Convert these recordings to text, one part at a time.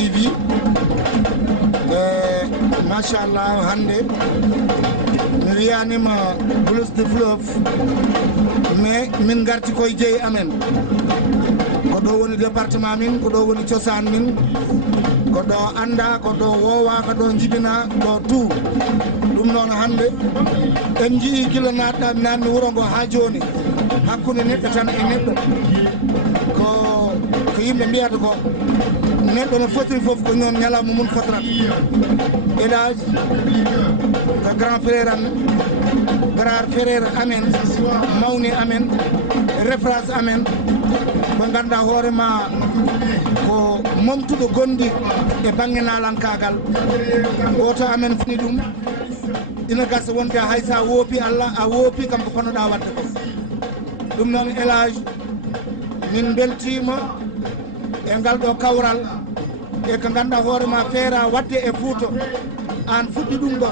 TV machallah hande mi wiyanima Blues du Fleuve mais min garti koye jeeyi amen ko ɗo woni département min ko ɗo woni cosaan min ko ɗo anda ko ɗo woowa ko ɗo jibina ɗo tout ɗum noon hande en jii gila natɗa nanni wuuro ngo ha joni hakkude neɗɗo tan e neɗɗo ko yimɓe mbiyata ko neɗɗo no fotiri foof ko noon ñalawma mum fotorat élage ko grand frère amen mawni amen référence amen mo ganduɗa hoorema ko momtuɗo gondi e banggue nalankagal goto amen fini ɗum ina gasa wonde hay sa woopi Allah a woopi kam ko ponnoɗa wadde ko ɗum noon élage min beltima e ngal ɗo kawral e ko ganduɗa hoorema feera wadde e Fouta an fuɗɗi ɗum ɗo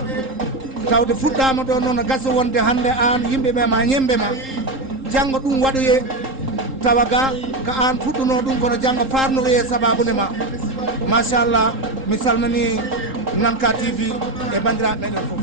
tawde fuɗɗama ɗo noon gasa wonde hande an yimɓeɓe ma ñembe ma janggo ɗum waɗoye tawa ga ko an fuɗɗuno ɗum kono janggo farnoroye sababude ma machallah mi salmini Nanka TV e bandiraɓe meɗen foof.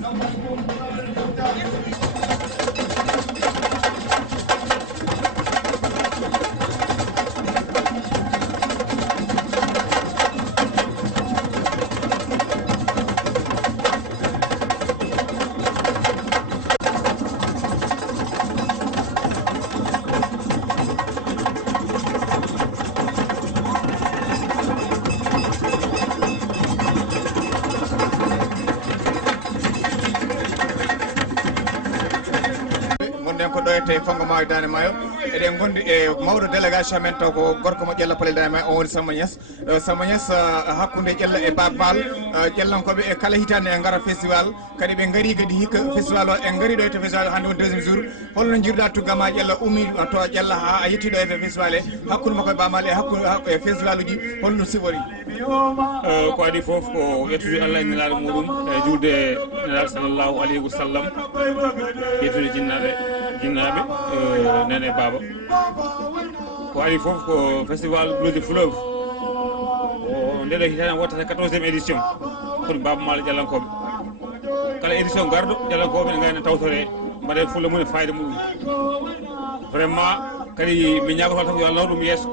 te fango mawi dane mayo eɗen gondi e mawɗo délégation men taw ko gorko mo ƴella pale dane mayo o woni Samba Niass hakkude ƴella e Babal ƴellankoɓe e kala hitande e gara festival kadi ɓe gari kadi hikka festival o en gari ɗo to festival hande woni deuxiéme jour holno jiruɗa tuggama ƴella ummi to ƴella ha a yettiɗo e festival e hakkude makko e Bamal e hakkude e festival uji holno sifori ko adi foof ko yettude Allah e nelaɗo muɗum e julde nelaɗo sallllahu alayhi wa sallam yettude jinnaɓe nene baba ko ari foof ko festival Blues du Fleuve o ndeɗo hitande wottata 14e édition kono Baba Mala ƴallankoɓe kala édition garɗo ƴallankoɓe ne gayna tawtore mbaɗe fulla mum e fayida muɗum vraiment kadi mi ñagoto tan yo Allah naw ɗum yeeso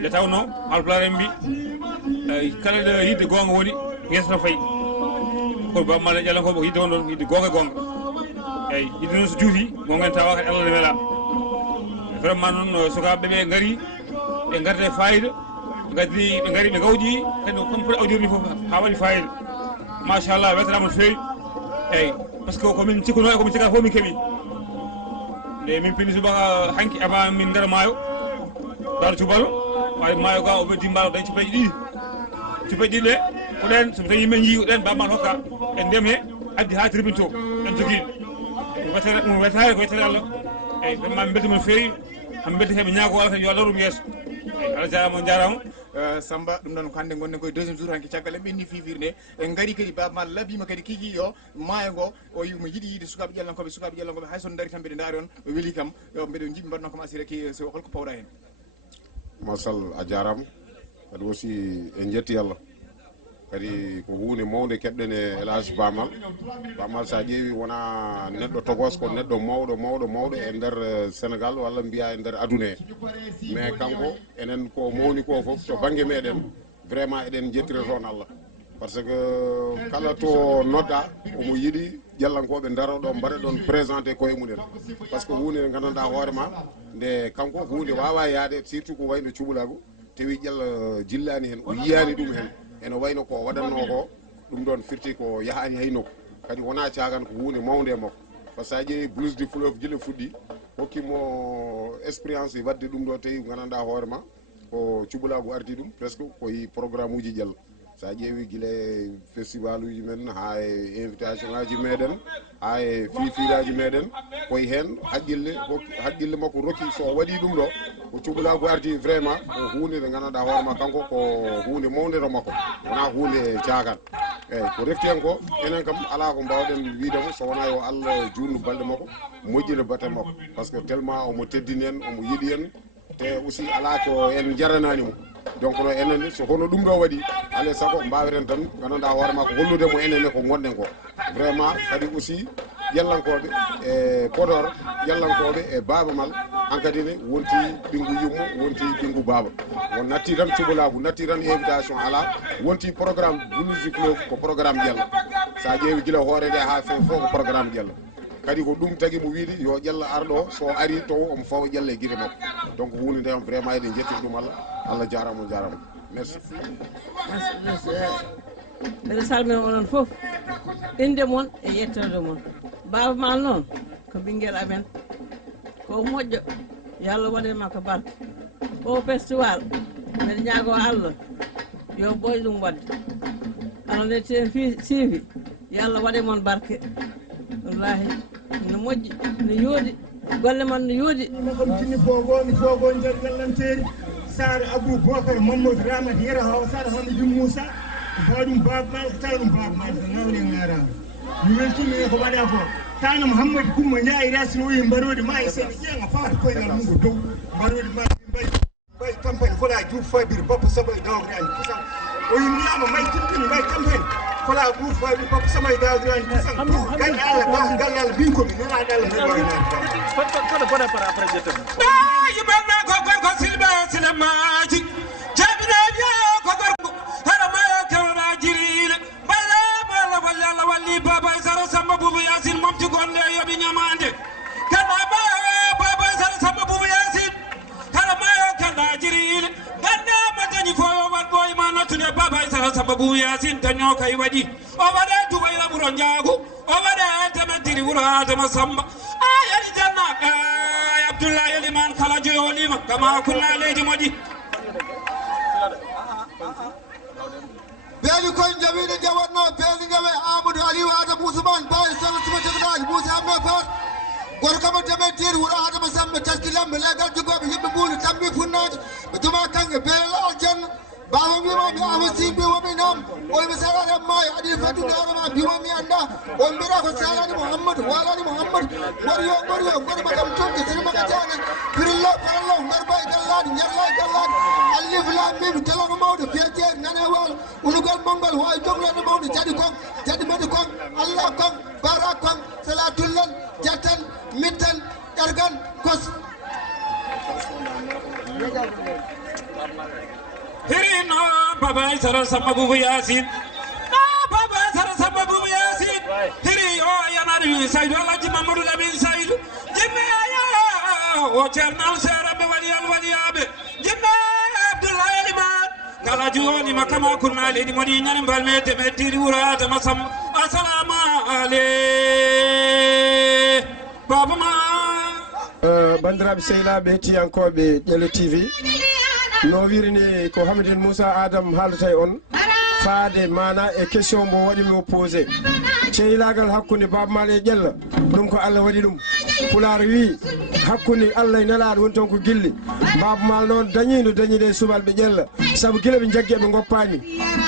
nde tawno Haalpulaar en mbi kala ɗo yidde gonga woni yeeso no fayi kono Baba Mala ƴallankoɓe ko yidde won ɗon yidde gonga eyyi yidde noon so juuti gonga en tawa kadi Allah ne weela vraiment noon sukaɓe ɓe gaari ɓe garde fayida gaddi ɓe gaari ɓe gawƴi kadi comme poɗi awdirni foof ha waɗi fayida machallah weltanama no fewi eyyi par ce que komin cikkuno e komin cikkata fof min keeɓi nde min pini subaka hanki avant min nder maayo daro cubalo wawi maayo ga o ɓeddi mbaɗo ɗen cupaƴi ɗiɗi ɗe ko ɗen so tawi yimɓe jii ɗen Baba Mala hokka e ndem he addi ha tribune to ɗen joguiɗo ɗum wetare ko wettere Allah eyyi vraiment mi beltima no fewi hami belti heɓe ñaago Allah kadi yo Allah ɗum yeeso eyyi Allah jarama Samba ɗum noon ko hande gonɗen koye deuxiéme jour hanki caggal en ɓenni fifirde en gaari kadi Baba Mala laabima kadi kiki o maayo ngo o mo yiiɗi yiide sukaɓe ƴellankoɓe hay son daari tan mbiɗe daari on o weeli kam mbiɗe jiɗi mbaɗno kam assuré ki so holko pawɗa hen masal a jarama kadi aussi en jetti Allah kadi ko hunde mawde keɓɗen e élage Baba Mala sa ƴeewi wona neɗɗo togos ko neɗɗo mawɗo e nder Sénégal walla mbiya e nder aduna he mais kanko enen ko mawni ko foof to banggue meɗen vraiment eɗen jettira toon Allah par ce que kala to nodɗa omo yiiɗi ƴellankoɓe daro ɗo mbaɗa ɗon présenté koye muɗen par ce que hunde nde gandanɗa hoorema nde kanko hunde wawa yaade surtout ko wayno cuɓulago tawi ƴella jillani hen o yiyani ɗum hen ene wayno ko waɗanno ko ɗum ɗon firti ko yahani hay nokku kadi wona cagan ko hunde mawde e makko par ce que sa ƴeewi Blues du Fleuve gila fuɗɗi hokkimo expérience wadde ɗum ɗo tawi gandanɗa hoorema ko cuɓulago ardi ɗum presque koye programme uji ƴella sa ƴeewi guila festival uji men ha e invitation ngaji meɗen ha e fifilaji meɗen koye hen haqqille makko rokki so waɗi ɗum ɗo ko cuɓulago ardi vraiment ko hunde nde gandanɗa hoorema kanko ko hunde mawdeto makko wona hunde cagan eyyi ko refti hen ko enen kam ala ko mbawɗen wiidemo so wona yo Allah junnu balɗe makko moƴƴina batte makko par ce que tellement omo teddini en omo yiiɗi en te aussi ala ko en jarananimo donc no enen so hono ɗum ɗo waɗi alay saago mbawiren tan gandanɗa hoorema ko hollude mo enenne ko gonɗen ko vraiment kadi aussi yallankoɓe e Podor yallankoɓe e Baba Mal hankkadi ne wonti ɓingu yummo wonti ɓingu baba won natti tan cubalaaku natti tan invitation ala wonti programme Blues Club ko programme Diallo sa ƴeewi gila hoorede ha fe fof ko programme Diallo kadi ko ɗum tagui mo wiide yo Diallo arɗo so ari to omo fawa Diallo e guite makko donc hunde nde vraiment eɗen jettiri ɗum Allah jarama jarama merci mbeɗa salmina onon foof inde moon e yettode moon Baba Mal noon ko ɓinguel amen ko moƴƴo yo Allah waɗema ko barke o festival mbeɗa ñaago Allah yo ɓooy ɗum wadde anone ten siifi yo Allah waɗe moon barke wallahi no moƴƴi no yooɗi golle man no yooɗi ɗum tinni mi fogo nder gallanteri Sare Aboubacar Mamadou Ramata Yero Hawa Sare Hamidou Moussa baɗum Baba Mal ko tawa ɗum Baba Mal so ngawle ngarama mi weltini ko waɗa ko tano Mouhamadou Coumba Ndiaye rasino wi mbarodi ma e seeɗa ƴeeŋa fawata koyngal mum ko dow mbarodi ma mbay campagne kola Diouf Fabir Bappa Samba e dawgrani pusan o yimmiyama may timtini mbay campagne kola Diouf Fabir Bappa Samba e dawgrani pusan galle Allah ba galle Allah bin komi nanaɗo Allah mbeɗo waynade yiɓanna ko gorko silɓe silamaji jabinaɓe ko gorko haɗa maya kewɗa jiriile balla walli Allah walli Baba Sara Samba Boubou Yacine momti gonɗe yoɓi ñamande kaɗa Baba Sara Samba Boubou Yacine haɗa maya kewɗa jiriile gandama dañi foyo wat ɓoye ma nattude Baba Sara Samba Boubou Yacine daño kay waɗi o waɗe Dubayla ɓuuro Ndiago o waɗe tementiri wuuro Adama Samba a yani janna Abdoulaye Eliman kala joyolima kama kunna leydi moƴƴi beeli koye jawiɗe jawatno beeli gawe Amadou Aliou Adama Ousmane Baye Sala Suma Jogdaji Moussa Amme Fat gorko mo dementiri wuuro Adama Samba taskilamɓe legal jogoɓe yimɓe ɓuuri tammi funnaji ɓe tuma kanke beela aljanna Baba wimami awasi mbiwami nam oymi salani maayo aɗi faddude hoorema mbiwami anda on mbiɗa ko salani Mouhamadou walani Mouhamadou goɗyo goɗma kam tonke senimaka jane pirilla parallah garba e gallade jarla e gallade allif lammiɓe telono mawɗo feejeri nane walo unugol mongol wawi joglode mawɗo jaɗi mbaɗi kon Allah kon bara kon salatullan jattan mittan ƴargan kos hirino Baba Sara Samba Boubou Yacine Baba Sara Samba Boubou Yacine hiri o yanari Saydou Alaji Mamadou Lamine Saydou jimme o ceernal seeraɓe waliyaɓe jimme Abdoulaye Eliman kala joni makama kurna leydi moɗi ñani mbalme temettiri wuuro Adama Samba assalamu ale Baba Mal bandiraɓe sehilaɓe hettiyankoɓe Ƴelo TV no wirini ko Hamidine Moussa Adam haalata e on faade mana e question mo waɗimi posé cehilagal hakkude Baba Mal e Ƴella ɗum ko Allah waɗi ɗum Pulaar wi hakkude Allah e nelaɗo woni toon ko gilli Baba Mal noon dañino dañide subalɓe Ƴella saabu guila ɓe jaggue ɓe goppani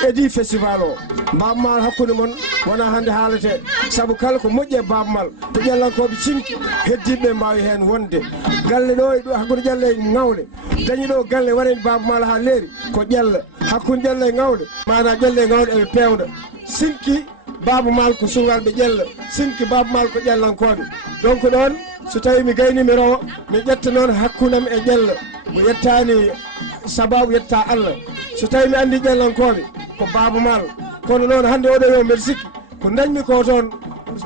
edi festival o Baba Mal hakkude moon wona hande haalete saabu kala ko moƴƴi e Baba Mal to ƴellankoɓe cinki heddiɓe mbawi hen wonde galle ɗo e hakkude Ƴella e Ngawle dañi ɗo galle waɗani Baba Mal ha leeri ko Ƴella hakkude Ƴella e Ngawle mana Ƴella e Ngawle eɓe pewɗa sinki Baba Mal ko subalɓe Ƴella sinki Baba Mal ko ƴellankoɓe donc ɗon so tawi mi gaynimi rawa mi ƴetta noon hakkudam e Ƴella mo yettani sababu yetta Allah so tawi mi andi ƴellankoɓe ko Baba Mal kono noon hande oɗo yo mbeɗa sikki ko dañmi ko toon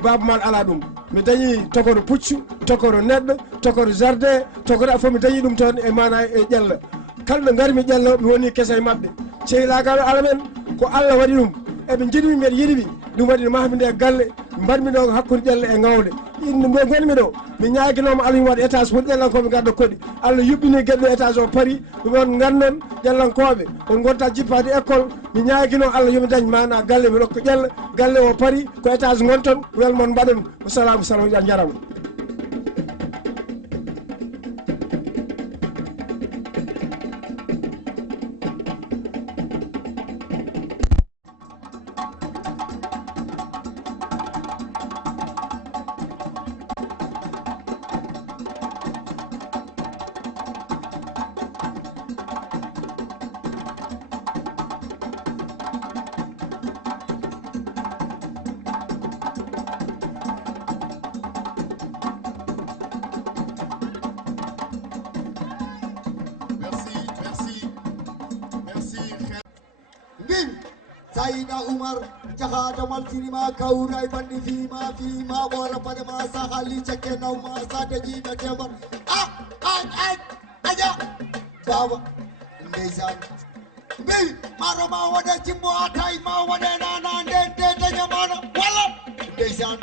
Baba Mal ala ɗum mi dañi tokoro puccu tokoro neɗɗo tokoro jardin tokoro fof mi dañi ɗum toon e mana e Ƴella kalɗo garmi Ƴella mi woni kesa e mabɓe cehilagal alamen ko Allah waɗi ɗum eɓe jiɗmi mbeɗa yiɗiɓe ɗum waɗi mahmi nde galle mbaɗmi ɗo hakkude Ƴella e Ngawle ɗo gonmi ɗo mi ñaguinoma Allah waɗa étage foti ƴellankoɓe gadda koɗi Allah yuɓɓini gueɗe ɗo étage o paari ɗum on gandon ƴellankoɓe on gonta jippade école mi ñaguino Allah yomi dañ mana galle mi rokka Ƴella galle o paari ko étage gonton welmon mbaɗon wasalamu salam jarama Saida Umar Jahada Mal Cinema Kaurai Bandi Fima Wara Padama Sahali Chakena Ma Sadaji Matema Aja Baba Ndezan Bi Maroma Wada Jimbo Atai Ma Wada Nana Dente Yamana Walla Ndezan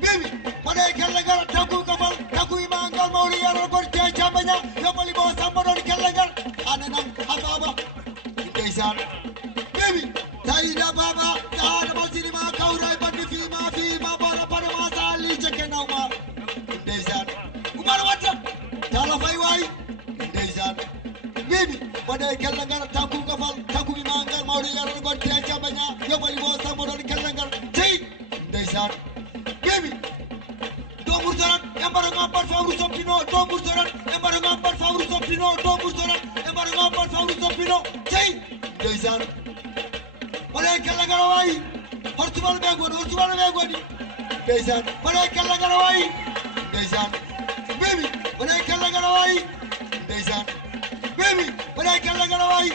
Bibi Wada Kalagar Taku Kamal Taku Imangal Mauri Yarabor Chamanya Yamali Bo Sambon Kalagar Ananam Ababa Ndezan Bibi Saida Baba Jahada Mal Cinema Kaurai Bandi Fima Wara Padama Sahali Chakena Ma Ndezan Umar Wata Talafai Wai Ndezan Bibi Pada Kalagar Taku Kafal Taku Imangal Mauri Yarabor Chamanya Yamali Bo Sambon Kalagar Jai Ndezan Bibi Domur Zoran Embaranga Par Favru Sopino Domur Zoran Embaranga Par Favru Sopino Domur Zoran Embaranga Par Favru Sopino Jai Ndezan Pada Kalagar Wai Hortumal Begwadi Ndezan Pada Kalagar Wai Ndezan Bibi Pada Kalagar Wai Ndezan Bibi Pada Kalagar Wai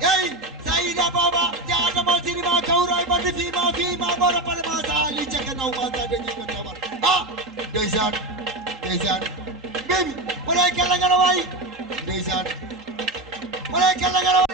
Hey Saida Baba Jahada Mal Cinema Kaurai Bandi Fima Wara Padama Sahali Chakena Ma Sadaji Matema Ndezan Bibi Pada Kalagar Wai Ndezan Pada Kalagar Wai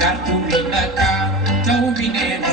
Kartu binaka, jauh bineka.